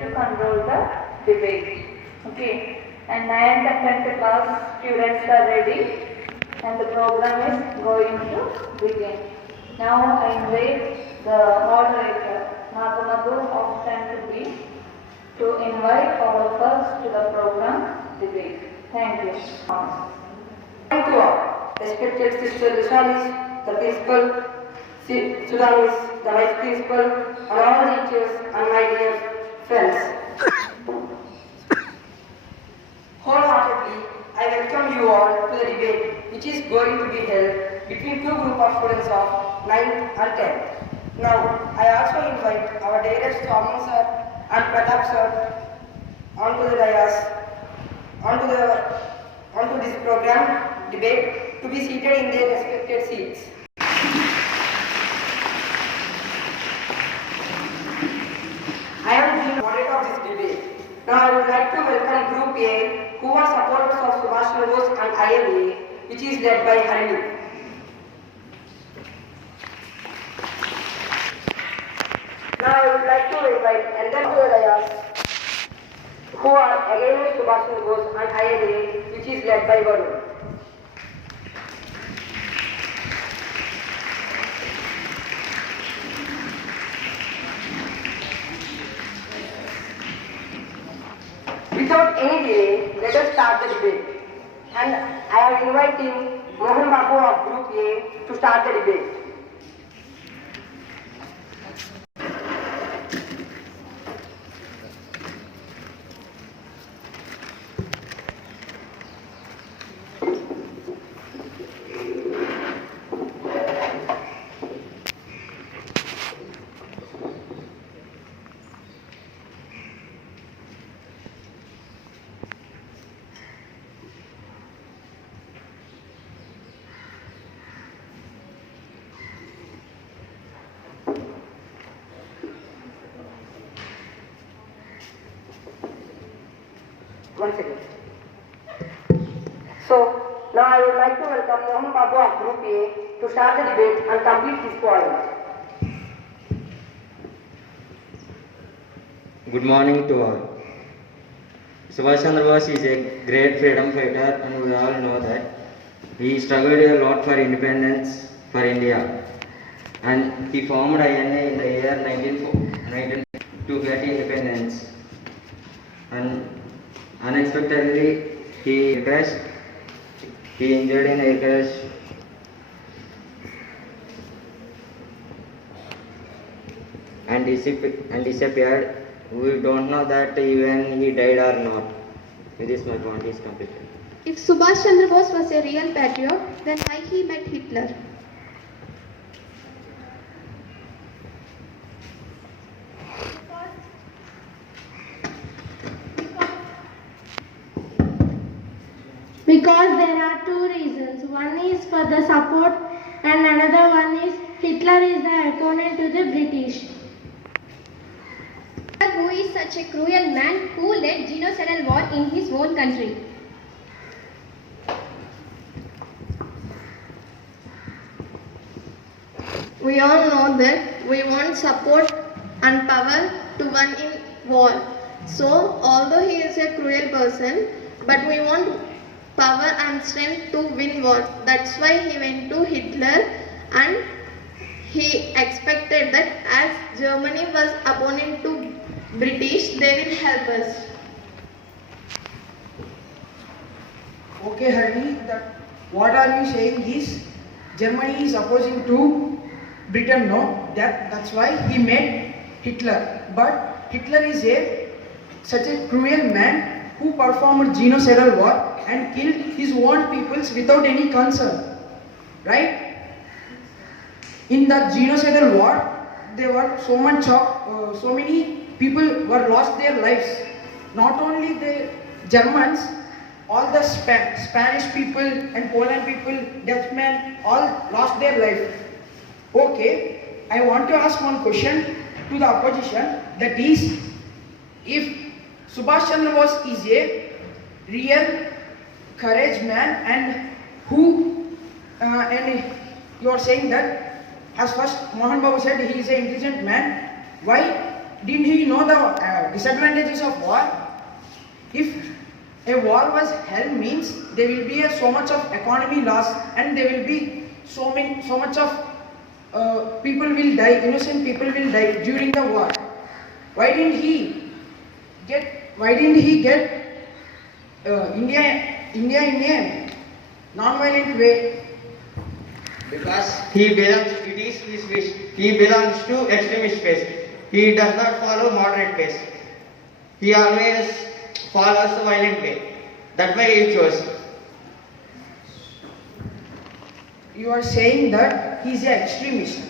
to control the debate. Okay, and 9th and 10th class students are ready and the program is going to begin. Now I invite the moderator, Nagamadu of 10th B, to invite all of us to the program debate. Thank you. Thank you all. Respected Sister Rishalis, the principal, Sudanis, the vice principal, and all teachers and my dear friends. Wholeheartedly, I welcome you all to the debate which is going to be held between two groups of students of 9th and 10th. Now, I also invite our dearest Thomas sir and Pratap sir onto the dais, onto this program debate to be seated in their respected seats. I am the moderator of this debate. Now I would like to welcome Group A, who are supporters of Subhash Chandra Bose and ILA, which is led by Harini. Now I would like to invite Elder Dayas, who are against Subhash Chandra Bose and ILA, which is led by Varun. Without any delay, let us start the debate. And I am inviting Mohan Babu of Group A to start the debate. One second. So, now I would like to welcome Mohan Babu of Group A to start the debate and complete his point. Good morning to all. Subhash Chandra Bose is a great freedom fighter and we all know that. He struggled a lot for independence for India and he formed INA in the year 19 to get independence. And unexpectedly, he crashed. He injured in a crash. And disappeared. We don't know that even he died or not. With this, my point is completed. If Subhash Chandra Bose was a real patriot, then why he met Hitler? Because there are two reasons. One is for the support and another one is Hitler is the opponent to the British. Who is such a cruel man who led genocidal war in his own country? We all know that we want support and power to win in war. So, although he is a cruel person, but we want power and strength to win war. That's why he went to Hitler and he expected that as Germany was opponent to British, they will help us. Okay, Harini, what are you saying is Germany is opposing to Britain, no? That's why he made Hitler. But Hitler is such a cruel man who performed genocidal war and killed his own peoples without any concern. Right? In the genocidal war, there were so many people were lost their lives. Not only the Germans, all the Spanish people and Poland people, Dutchmen, all lost their life. Okay, I want to ask one question to the opposition, that is, if Subhash Chandra Bose is a real courage man and you are saying that, as first Mohan Babu said, he is an intelligent man, why didn't he know the disadvantages of war? If a war was held means there will be so much of economy loss and there will be so much of people will die, innocent people will die during the war. Why didn't he get India in a non-violent way? Because he belongs, it is his wish. He belongs to extremist phase. He does not follow moderate phase. He always follows the violent way. That's why he chose. You are saying that he is an extremist.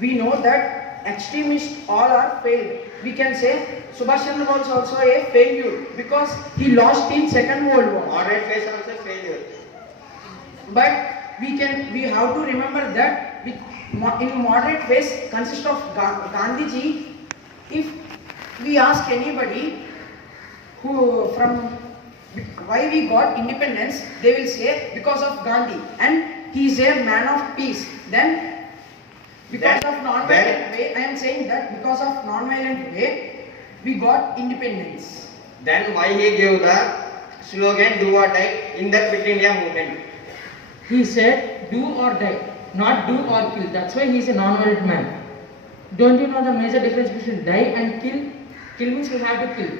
We know that extremists all are failed. We can say Subhash Chandra Bose was also a failure because he lost in Second World War. Moderate phase also failure. But we have to remember that in moderate phase consists of Gandhiji. If we ask anybody why we got independence, they will say because of Gandhi, and he is a man of peace. Then because of non-violent way, I am saying that because of non-violent way, we got independence. Then why he gave the slogan "Do or Die" in the Quit India movement? He said, do or die, not do or kill. That's why he is a non-violent man. Don't you know the major difference between die and kill? Kill means we have to kill.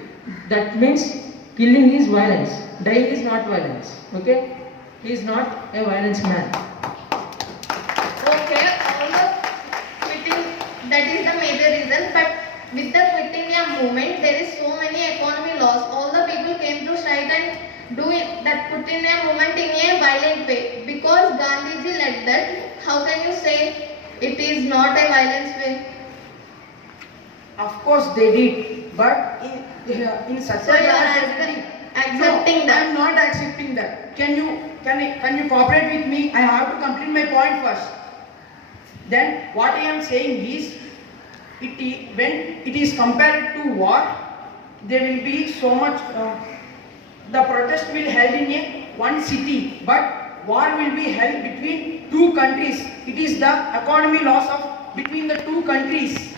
That means killing is violence. Dying is not violence. Okay? He is not a violence man. Okay, all the quitting, that is the major reason, but with the Quit India movement, there is so many economy loss. All the people came to strike and do that Quit India movement in a violent way. Because Gandhiji led that, how can you say it is not a violence way? Of course they did, but in such So a you are dramatic- accepting No, that? I am not accepting that. Can you cooperate with me? I have to complete my point first. Then what I am saying is, when it is compared to war, there will be so much. The protest will held in one city, but war will be held between two countries. It is the economy loss of between the two countries.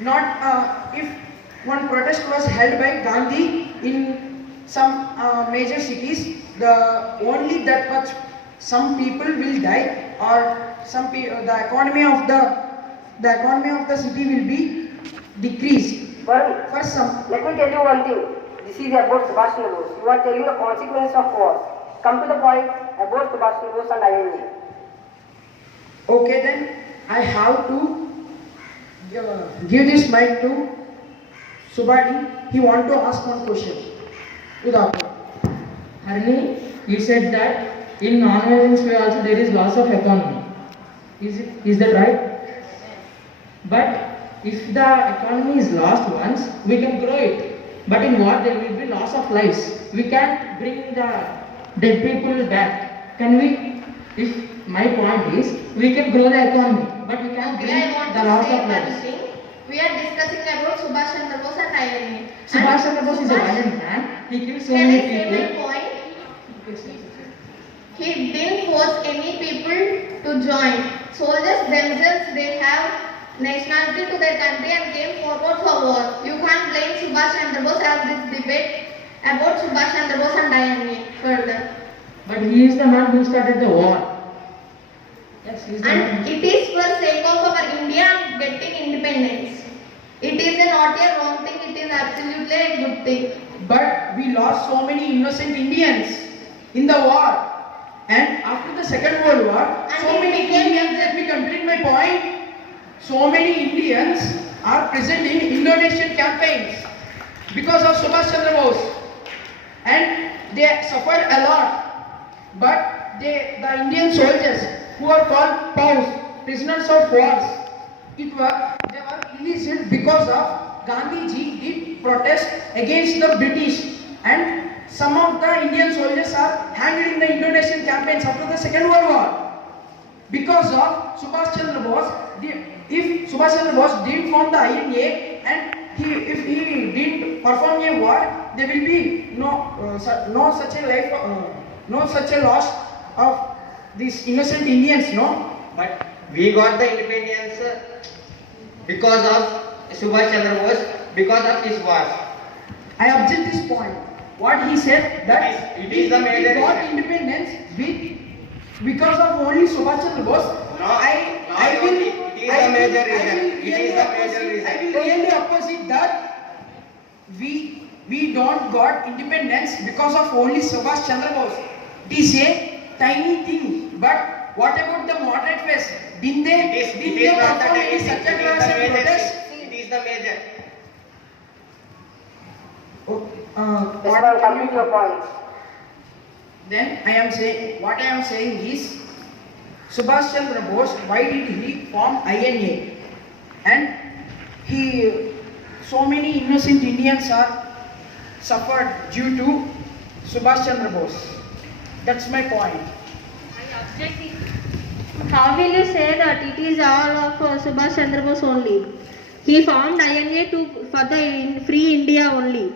Not if one protest was held by Gandhi in some major cities, only that much some people will die, or the economy of the city will be decreased. Well, For some, let me tell you one thing. This is about Subhash Chandra Bose. You are telling the consequence of war. Come to the point about Subhash Chandra Bose and INA. okay, then I have to give this mic to Subhani. He want to ask one question. Udapur. Harini, you said that in non-violence way also there is loss of economy. Is that right? But if the economy is lost once, we can grow it. But in war there will be loss of lives. We can't bring the dead people back. Can we? If my point is, we can grow the economy, but we can't bring Okay, I want the to loss say of one lives. thing. We are discussing about Subhash Chandra Bose and INA. Subhash Chandra Bose is a violent man. He killed so Can I many say people. my point? He didn't force any people to join. Soldiers themselves, they have nationality to their country and came forward for war. You can't blame Subhash Chandra Bose as this debate about Subhash Chandra Bose and INA further. But he is the man who started the war. Yes, he is the And man. it is for sake of our India getting independence. It is not a wrong thing, it is absolutely a good thing. But we lost so many innocent Indians in the war. And after the Second World War, And so it many became- Indians, let me complete my point. So many Indians are present in Indonesian campaigns because of Subhash Chandra Bose. And they suffered a lot. But the Indian soldiers who are called POWs, prisoners of wars, they were released because of Gandhiji did protest against the British, and some of the Indian soldiers are hanged in the Indonesian campaigns after the Second World War. Because of Subhash Chandra Bose, if Subhash Chandra Bose didn't form the INA and if he didn't perform a war, there will be no such a loss of these innocent Indians, no? But we got the independence because of Subhash Chandra Bose because of his wars. I object this point. What he said that It is the major we got reason. independence because of only Subhash Chandra Bose. Not only. It is the major reason. It is the major reason. I will really opposite that we don't got independence because of only Subhash Chandra Bose. It is a tiny thing. But what about the moderate phase? Didn't they It is not the perform tiny any thing. It is the satyagrahas and major protests? thing. It is the major. Yes, ma'am, complete your point. Then I am saying, what I am saying is, Subhash Chandra Bose, why did he form INA? And so many innocent Indians are suffered due to Subhash Chandra Bose. That's my point. How will you say that it is all of Subhash Chandra Bose only? He formed INA for the free India only.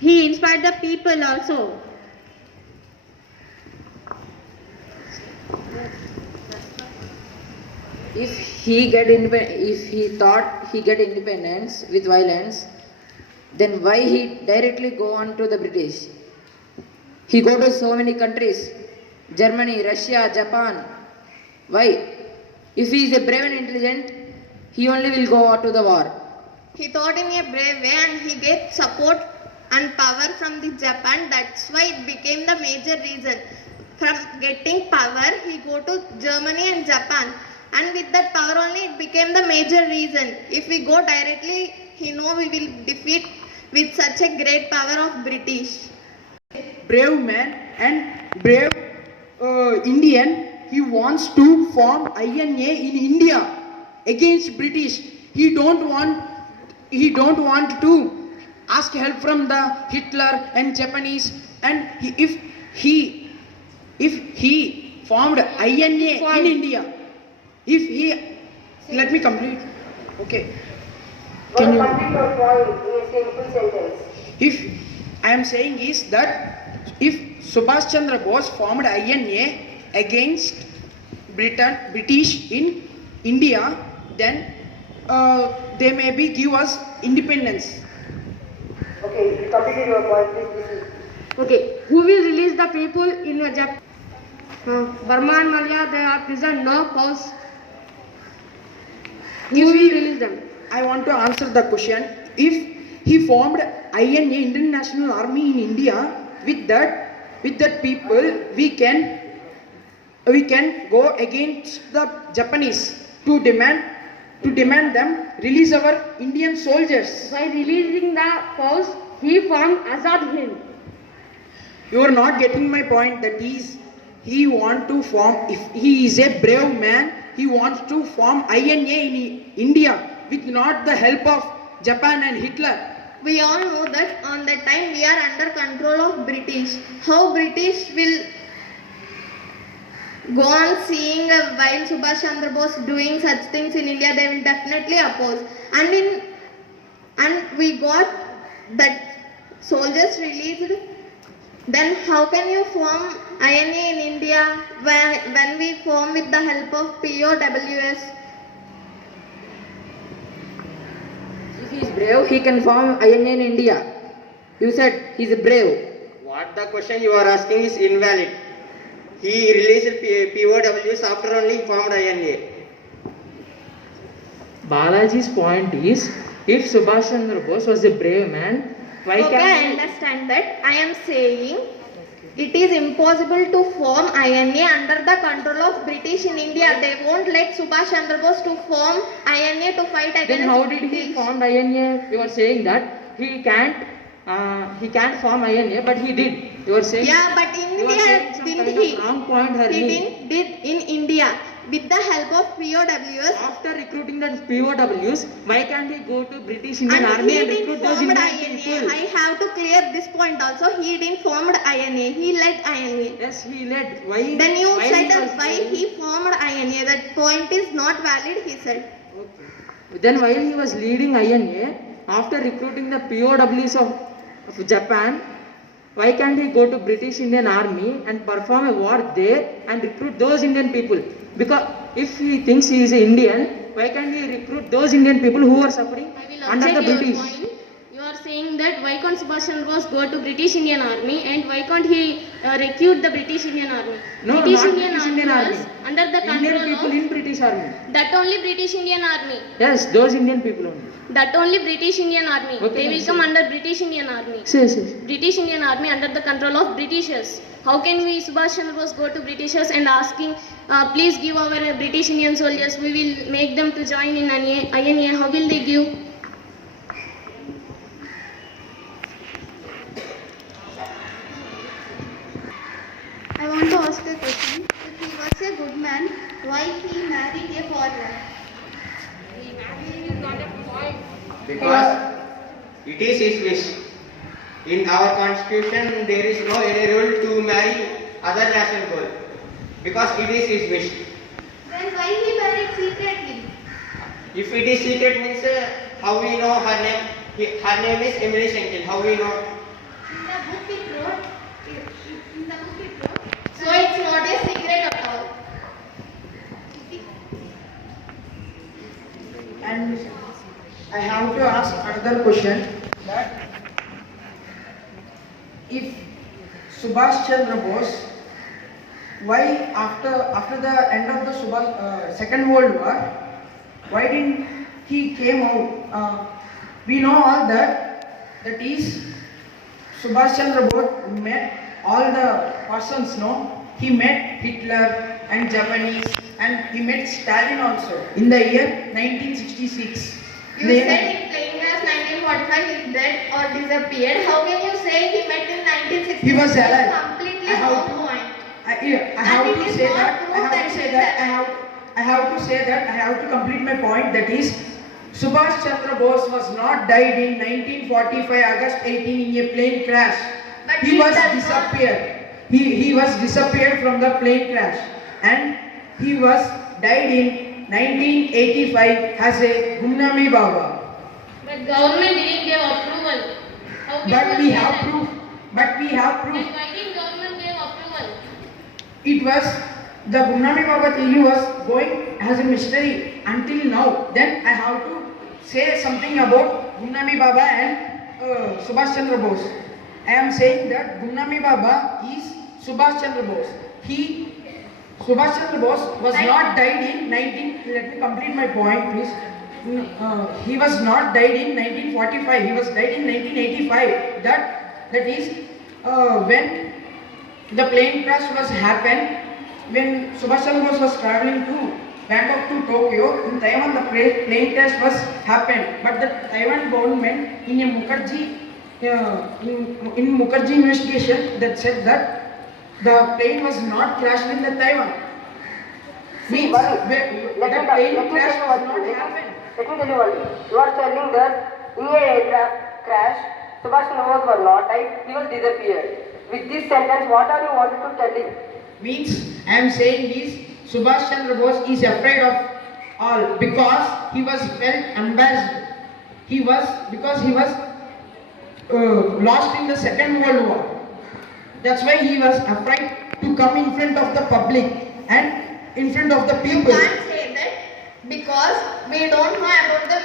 He inspired the people also. If he thought he get independence with violence, then why he directly go on to the British? He go to so many countries, Germany, Russia, Japan. Why? If he is a brave and intelligent, he only will go to the war. He thought in a brave way and he get support and power from the Japan. That's why it became the major reason. From getting power, he go to Germany and Japan. And with that power only, it became the major reason. If we go directly, he know we will defeat with such a great power of British. Brave man and brave Indian, he wants to form INA in India against British. He don't want to ask help from the Hitler and Japanese. And if he formed INA in India, let me complete. Okay. Can you? Complete your point in a simple sentence. If I am saying is that if Subhash Chandra Bose formed INA against British in India, then they may be give us independence. Okay, you completed your point. Please proceed. Okay, who will release the people in Japan? Burma and Malaya, they are prisoned, no cause. Who will release them? I want to answer the question. If he formed INA, Indian National Army in India, with that people, we can go against the Japanese to demand them release our Indian soldiers. By releasing the cause, he formed Azad Hind. You are not getting my point. That is, he want to form. If he is a brave man, he wants to form INA in India with not the help of Japan and Hitler. We all know that on that time we are under control of British. How British will go on seeing while Subhash Chandra Bose doing such things in India, they will definitely oppose. And we got that soldiers released. Then how can you form INA in India when we form with the help of POWs? If he is brave, he can form INA in India. You said he is brave. What the question you are asking is invalid. He released POWs after only he formed INA. Balaji's point is, if Subhash Chandra Bose was a brave man, why Okay, I can't understand that. I am saying it is impossible to form INA under the control of British in India. They won't let Subhash Chandra Bose to form INA to fight against Then how did British. he form INA? You are saying that he can't form INA, but he did. You are saying. Yeah, but in You are India, saying some didn't kind he? of wrong point, He Harni. did in India with the help of POWs. After recruiting the POWs, why can't he go to British Indian And Army he and didn't recruit those formed Indian INA. people? I have to clear this point also. He didn't formed INA. He led INA. Yes, he led. Why? Then you why said he that was why there? he formed INA. That point is not valid, he said. Okay. Then while he was leading INA, after recruiting the POWs of Japan, why can't he go to British Indian Army and perform a war there and recruit those Indian people? Because if he thinks he is an Indian, why can't he recruit those Indian people who were suffering I will under the object your British? point. You are saying that why can't Subhash Chandra Bose go to British Indian Army and why can't he recruit the British Indian Army? No, British not Indian British Army Indian was Army. under the Indian control people of in British Army. that only British Indian Army. Yes, those Indian people only. That only British Indian Army. Okay, They will ma'am, come sir. under British Indian Army. Yes. British Indian Army under the control of Britishers. How can we Subhash Chandra Bose go to Britishers and asking, please give our British Indian soldiers, we will make them to join in INA. How will they give? I want to ask a question. If he was a good man, why he married a foreigner? Because it is his wish. In our constitution, there is no any rule to marry other national girl. Because it is his wish. Then why he married secretly? If it is secret means how we know her name? Her name is Emily Schenkel. How we know? In the book it wrote. In the book it wrote. So it's not a secret at all. And I have to ask another question, that if Subhash Chandra Bose, why after the end of the Second World War, why didn't he came out? We know all that is Subhash Chandra Bose met all the persons, no? He met Hitler and Germany, and he met Stalin also in the year 1966. You said in plain class 1945 he is dead or disappeared. How can you say he met in 1960? He was alive. Completely I have no point. I have to say that. I have to complete my point. That is, Subhash Chandra Bose was not died in 1945 August 18 in a plane crash. But He he was does disappeared. He was disappeared from the plane crash, and he was died in 1985 as a Gumnami Baba. But government didn't give approval. How can But you we say have that? proof. But we have proof. Then why didn't government give approval? It was the Gumnami Baba theory was going as a mystery until now. Then I have to say something about Gumnami Baba and Subhash Chandra Bose. I am saying that Gumnami Baba is Subhash Chandra Bose. Subhash Chandra Bose was not died in 19. Let me complete my point, please. He was not died in 1945. He was died in 1985. That is when the plane crash was happened. When Subhash Chandra Bose was traveling to Bangkok to Tokyo, in Taiwan the plane crash was happened. But the Taiwan government in a Mukherjee in Mukherjee investigation that said that the plane was not crashed in the Taiwan. Means Varun, the plane crash was not happened. Let me tell you one thing. You are telling that in a aircraft crash, Subhash Chandra Bose was not died, he was disappeared. With this sentence, what are you wanting to tell him? Means I am saying is Subhash Chandra Bose is afraid of all because he was felt embarrassed. He was lost in the Second World War. That's why he was afraid to come in front of the public and in front of the You people. can't say that because we don't know about the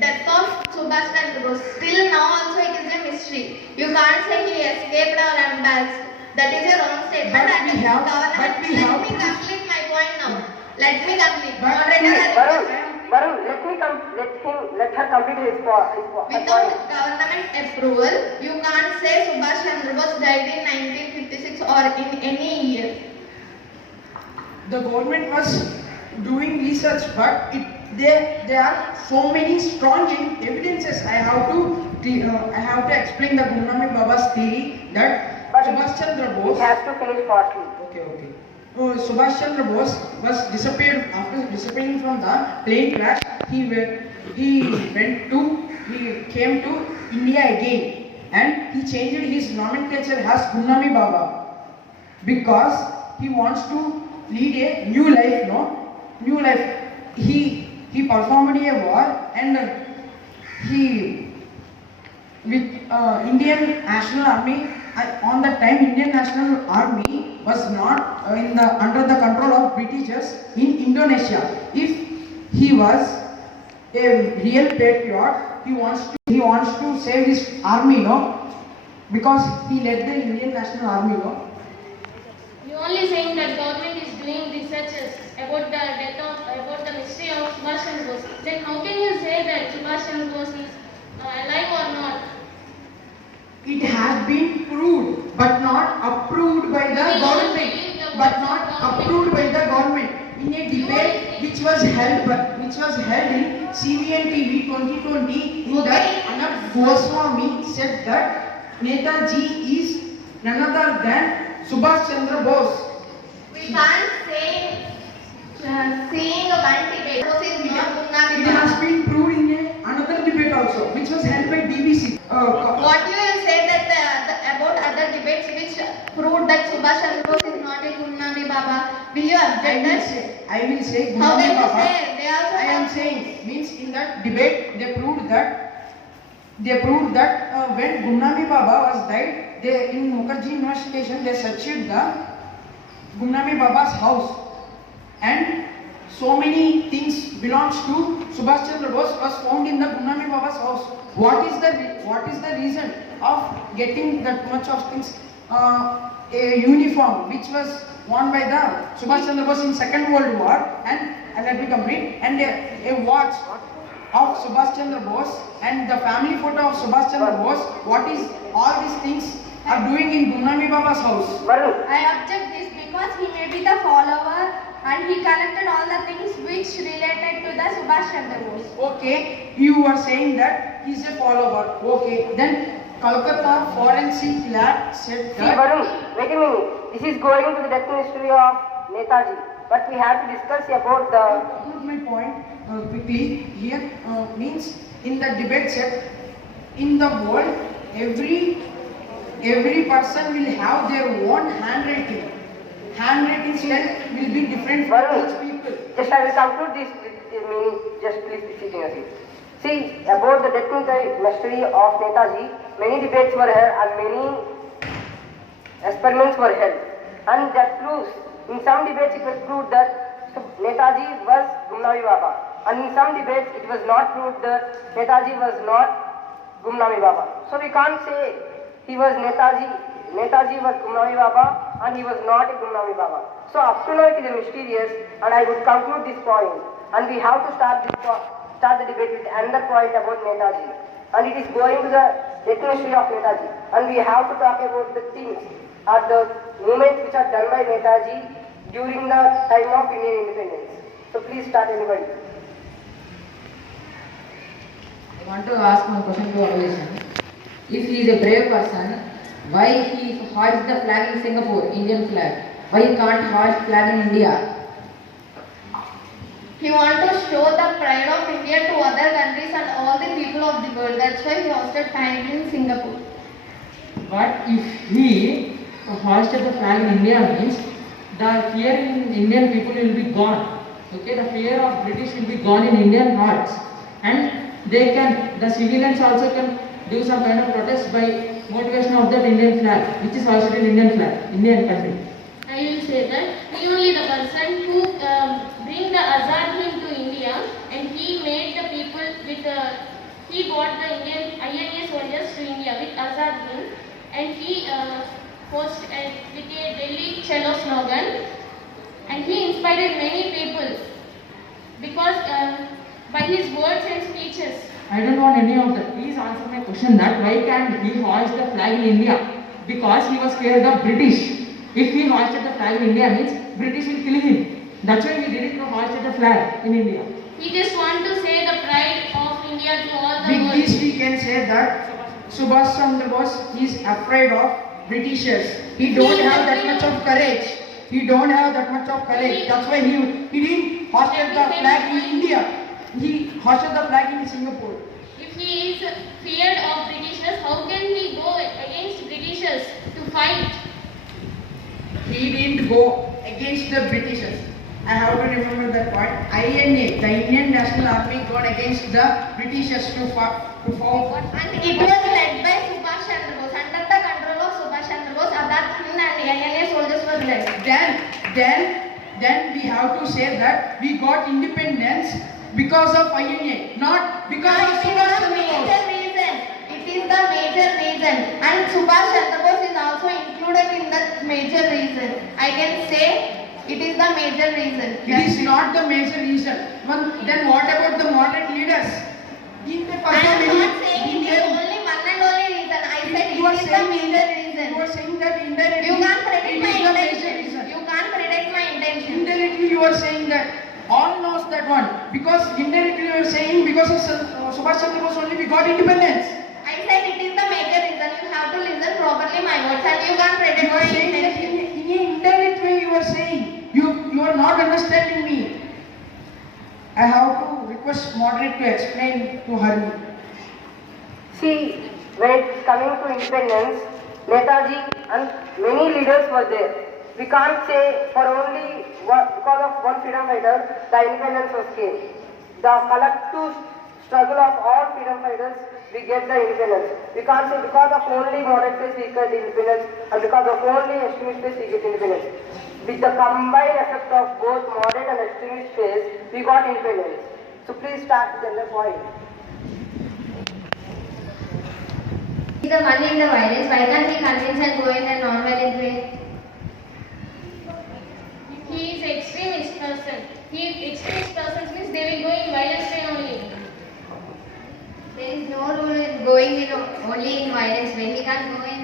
death of Subhash Chandra Bose. Till now also it is a mystery. You can't say he escaped or embarrassed. That is a wrong statement. But we have- Let me complete my point now. Let me complete. But- Varun, let her complete his point. Without government approval, you can't say Subhash Chandra Bose died in 1956 or in any year. The government was doing research, but there are so many strong evidences. I have to explain the Gumnami Baba's theory that Subhash Chandra He Bose. has to finish partly. Okay. Subhash Chandra Bose was disappeared after disappearing from the plane crash. He came to India again, and he changed his nomenclature as Gumnami Baba because he wants to lead a new life. New life. He performed a war, and he with Indian National Army. On that time, Indian National Army was not under the control of Britishers in Indonesia. If he was a real patriot. He wants to save his army, no? Because he led the Indian National Army, no? You only saying that government is doing researches about the mystery of Subhash Chandra Bose. Then how can you say that Subhash Chandra Bose is alive or not? It has been proved, but not approved by the government. In a debate which was held in CVN TV 2020, in that Anab Goswami said that Netaji is none other than Subhash Chandra Bose. We can't say seeing a one debate. Bose is not Gumnami It Baba. has been proved in another debate also, which was held by BBC. What you will say that about other debates which proved that Subhash Chandra Bose is not a Gumnami Baba? Will you object that? I will say How Gumnami can you Baba. say? They also I am have- saying means in that debate they proved that when Gumnami Baba was died, they in Mukherjee investigation they searched the Gumnami Baba's house, and so many things belongs to Subhash Chandra Bose was found in the Gumnami Baba's house. What is the reason of getting that much of things? A uniform which was worn by the Subhash Chandra Bose in Second World War, and let me complete, and a watch of Subhash Chandra Bose and the family photo of Subhash Chandra Bose. What is all these things are doing in Gumnami Baba's house? I object this because he may be the follower and he collected all the things which related to the Subhash Chandra Bose. Okay, you are saying that he is a follower. Okay, then Kolkata Forensic Lab said See, that. Varun, wait a minute. This is going to the death mystery of Netaji. But we have to discuss about the... Conclude my point quickly. Here means in the debate set, in the world, every person will have their own handwriting. Handwriting strength will be different for Varun, each people. just I will conclude this meaning. Just please be sitting a seat. See, about the death mystery of Netaji, many debates were held and many experiments were held. And that proves, in some debates it was proved that Netaji was Gumnami Baba. And in some debates it was not proved that Netaji was not Gumnami Baba. So we can't say he was Netaji was Gumnami Baba and he was not a Gumnami Baba. So up to now it is a mysterious, and I would conclude this point. And we have to start the debate with another point about Netaji. And it is going to the death mystery of Netaji. And we have to talk about the things or the movements which are done by Netaji during the time of Indian independence. So please start, anybody. I want to ask one question to opposition. If he is a brave person, why he hoists the flag in Singapore, Indian flag? Why he can't hoist flag in India? He wants to show the pride of India to other countries and all the people of the world. That's why he hosted flag in Singapore. But if he hoisted the flag in India means the fear in Indian people will be gone. Okay, the fear of British will be gone in Indian hearts, and the civilians also can do some kind of protest by motivation of that Indian flag, which is hoisted in Indian country. I will say that he only the person who bring the Azad Hind to India, and he made the people with he brought the Indian INA soldiers to India with Azad Hind, and he host with a Delhi cello slogan, and he inspired many people because by his words and speeches. I don't want any of that. Please answer my question that why can't he hoist the flag in India? Because he was scared of British. If he hoisted the flag in India means British will kill him. That's why he didn't hoist the flag in India. He just want to say the pride of India to all the With world. this we can say that Subhash Chandra Bose is afraid of Britishers. He don't have that much of courage. That's why he didn't hoisted the flag in India. He hoisted the flag in Singapore. If he is feared of Britishers, how can he go against Britishers to fight? He didn't go against the Britishers. I have to remember that point. INA, the Indian National Army, got against the Britishers to fight. And it was led by Subhash Chandra Bose. Under the control of Subhash Chandra Bose, Azad Hind and INA soldiers were led. Then we have to say that we got independence because of INA, not because of Subhash Chandra Bose. It is the major reason, and Subhash Chandra Bose is also included in that major reason. I can say it is the major reason. It is not the major reason. Then what about the moderate leaders? In the I am not saying it is only one and only reason. I said You are it is the saying- major reason. You are saying that indirectly. You can't predict it my is the major intention. reason. You can't predict my intention. Indirectly you are saying that. All knows that one. Because indirectly you are saying because of Subhash Chandra Bose only we got independence. I said it is the major reason. You have to listen properly my words, and you can't predict You my are saying that intention. in an indirect way you are saying. You are not understanding me. I have to request moderate to explain to Hari. See, when it's coming to independence, Netaji and many leaders were there. We can't say for only because of one freedom fighter, the independence was gained. The collective struggle of all freedom fighters, we get the independence. We can't say because of only moderate face we get independence, and because of only extremist face we get independence. With the combined effect of both moderate and extremist face, we got independence. So please start with the point. He's the one in the violence. Why can't we convince and go in a non-violent way? He is extremist person. Extremist persons means they will go in violence way only. There is no rule in going in only in violence way. He can't go in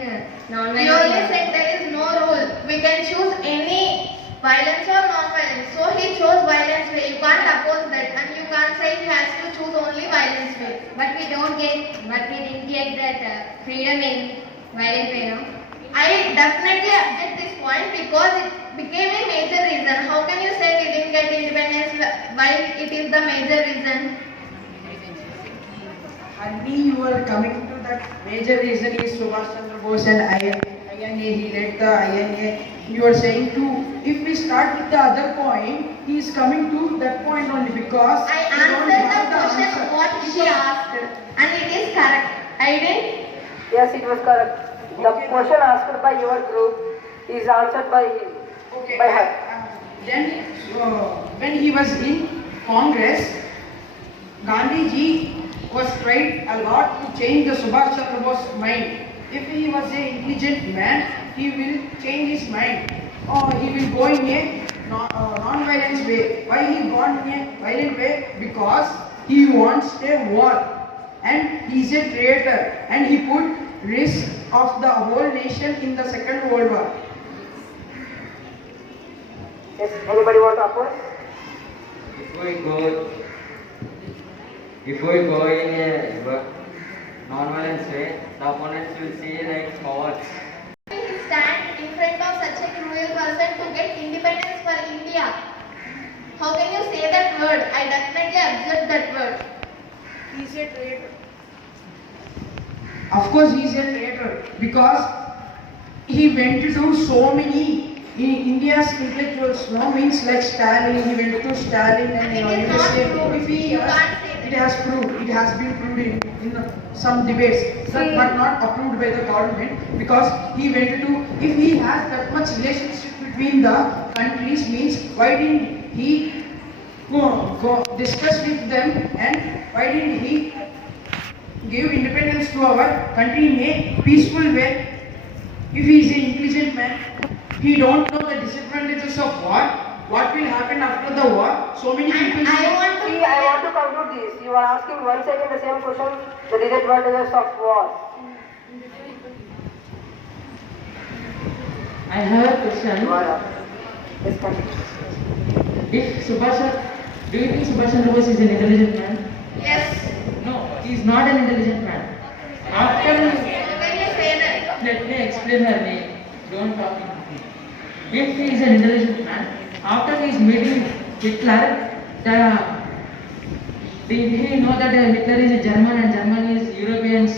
non-violent You only way. said there is no rule. We can choose any violence or non-violence. So he chose violence way. You can't oppose that, and you can't say he has to choose only violence way. But we didn't get that freedom in violent way, no? I definitely object this point because it became a major reason. How can you say we didn't get independence while it is the major reason? Hari, you are coming to that major reason is Subhash Chandra Bose and INA. He led the INA. You are saying too. If we start with the other point, he is coming to that point only because I we don't answered have the question answer. what she asked, and it is correct. I didn't. Yes, it was correct. The Okay. question asked by your group is answered by Okay. by her. Then when he was in Congress, Gandhiji was tried a lot to change the Subhash Chandra Bose mind. If he was an intelligent man, he will change his mind. Or he will go in a non-violence way. Why he gone in a violent way? Because he wants a war. And he is a traitor. And he put risk of the whole nation in the Second World War. Yes, anybody want to oppose? If we go in a non-violence way, the opponents will see like cowards. He stand in front of such a cruel person to get independence for India. How can you say that word? I definitely object that word. He is a traitor. Of course, he is a traitor because he went to do so many. India's intellectuals now means like Stalin. He went to Stalin and It is not USA. proved. If he You has, can't say that. it has proved. It has been proved in some debates, but not approved by the government because he went to do. If he has that much relationship between the countries, means why didn't he go discuss with them and why didn't he give independence to our country in a peaceful way? If he is an intelligent man, he don't know the disadvantages of war. What will happen after the war? So many people. I want to conclude this. You are asking once again the same question, the disadvantages of war. I have a question. Yes, continue. Do you think Subhash Chandra Bose is an intelligent man? Yes. No, he is not an intelligent man. After How can you say that? Let me explain her name. Don't talk. If he is an intelligent man, after his meeting Hitler, did he know that Hitler is a German and Germany is Europeans?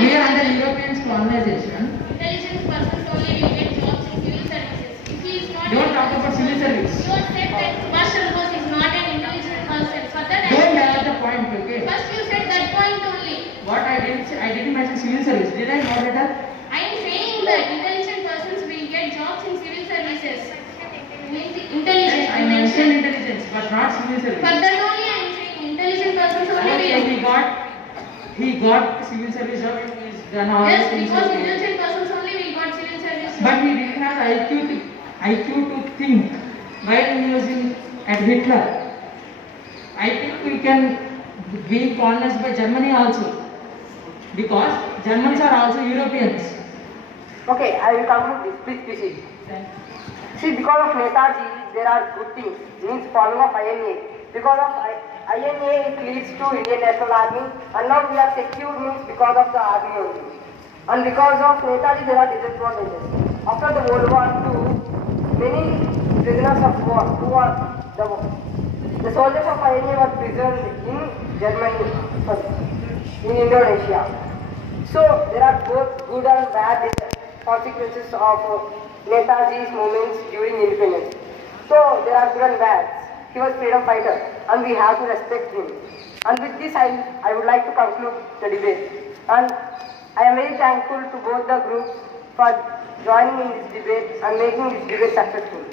We are under European colonization. Intelligent persons only will get jobs in civil services. If he is not Don't talk about civil service. You said that Subhash Chandra Bose is not an intelligent person. For that Don't have the point, okay? first you said that point only. What I didn't say, I didn't mention civil service. Did I moderator? I am saying that intelligent persons will get jobs in civil services. means intelligent. I mentioned intelligence, but not civil For service. that only I am saying intelligent persons only Okay, will. he got civil service job and he's done all Yes, the things. because okay. intelligent persons only will got civil service. But he didn't have IQ to think while he was at Hitler. I think we can be colonized by Germany also, because Germans are also Europeans. Okay, I will conclude this. Please proceed. See, because of Netaji, there are good things. Means following of INA. Because of INA, it leads to Indian National Army, and now we are secure means because of the army only. And because of Netaji, there are disadvantages. After the World War II, many prisoners of war who are the soldiers of INA were prisoned in Germany, in Indonesia. So there are both good and bad consequences of Netaji's movements during independence. So there are good and bad. He was freedom fighter and we have to respect him. And with this I would like to conclude the debate. And I am very thankful to both the groups for joining in this debate and making this debate successful.